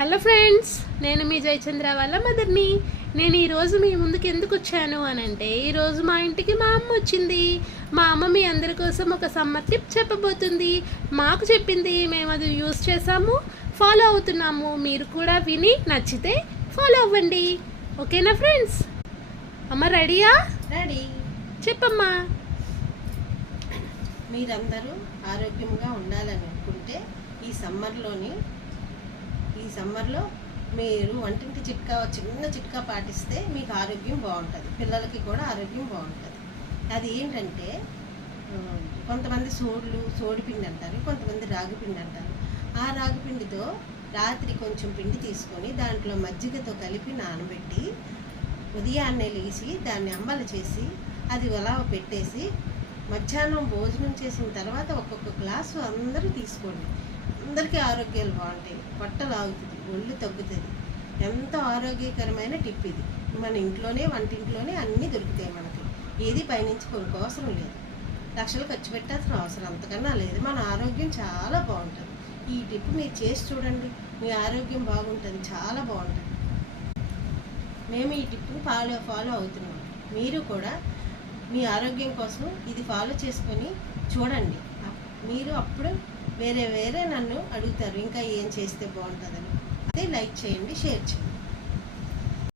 Hello friends, నేను మీ జయచంద్ర వాళ్ళ మదర్ని. నేను ఈరోజు మీ ముందుకు ఎందుకు వచ్చాను అని అంటే, ఈరోజు మా ఇంటికి మా అమ్మ వచ్చింది. మా అమ్మ మీ అందరి కోసం ఒక సమ్మర్ టిప్ చెప్పబోతుంది. మాకు చెప్పింది, మేము అది యూస్ చేసాము, ఫాలో అవుతున్నాము. మీరు కూడా విని నచ్చితే ఫాలో అవ్వండి. ఓకేనా ఫ్రెండ్స్? అమ్మ రెడీయా? రెడీ. చెప్పమ్మా. మీరందరూ ఆరోగ్యంగా ఉండాలని అనుకుంటే ఈ సమ్మర్లో మీరు వంటింటి చిన్న చిట్కా పాటిస్తే మీకు ఆరోగ్యం బాగుంటుంది, పిల్లలకి కూడా ఆరోగ్యం బాగుంటుంది. అది ఏంటంటే, కొంతమంది సోడిపిండి అంటారు, కొంతమంది రాగిపిండి అంటారు. ఆ రాగిపిండితో రాత్రి కొంచెం పిండి తీసుకొని దాంట్లో మజ్జిగతో కలిపి నానబెట్టి ఉదయాన్నే లేచి దాన్ని అంబలి చేసి అది అలా పెట్టేసి మధ్యాహ్నం భోజనం చేసిన తర్వాత ఒక్కొక్క గ్లాసు అందరూ తీసుకోండి. అందరికీ ఆరోగ్యాలు బాగుంటాయి, పొట్ట లాగుతుంది, ఒళ్ళు తగ్గుతుంది. ఎంతో ఆరోగ్యకరమైన టిప్ ఇది. మన ఇంట్లోనే వంటింట్లోనే అన్నీ దొరుకుతాయి మనకి. ఏది పైనుంచి కొనుక్కోవసరం లేదు, లక్షలు ఖర్చు పెట్టాల్సిన అవసరం అంతకన్నా లేదు. మన ఆరోగ్యం చాలా బాగుంటుంది. ఈ టిప్ మీరు చేసి చూడండి, మీ ఆరోగ్యం బాగుంటుంది, చాలా బాగుంటుంది. మేము ఈ టిప్ని ఫాలో అవుతున్నాం. మీరు కూడా మీ ఆరోగ్యం కోసం ఇది ఫాలో చేసుకొని చూడండి. మీరు అప్పుడు వేరే నన్ను అడుగుతారు ఇంకా ఏం చేస్తే బాగుంటుందని. అదే లైక్ చేయండి, షేర్ చేయండి.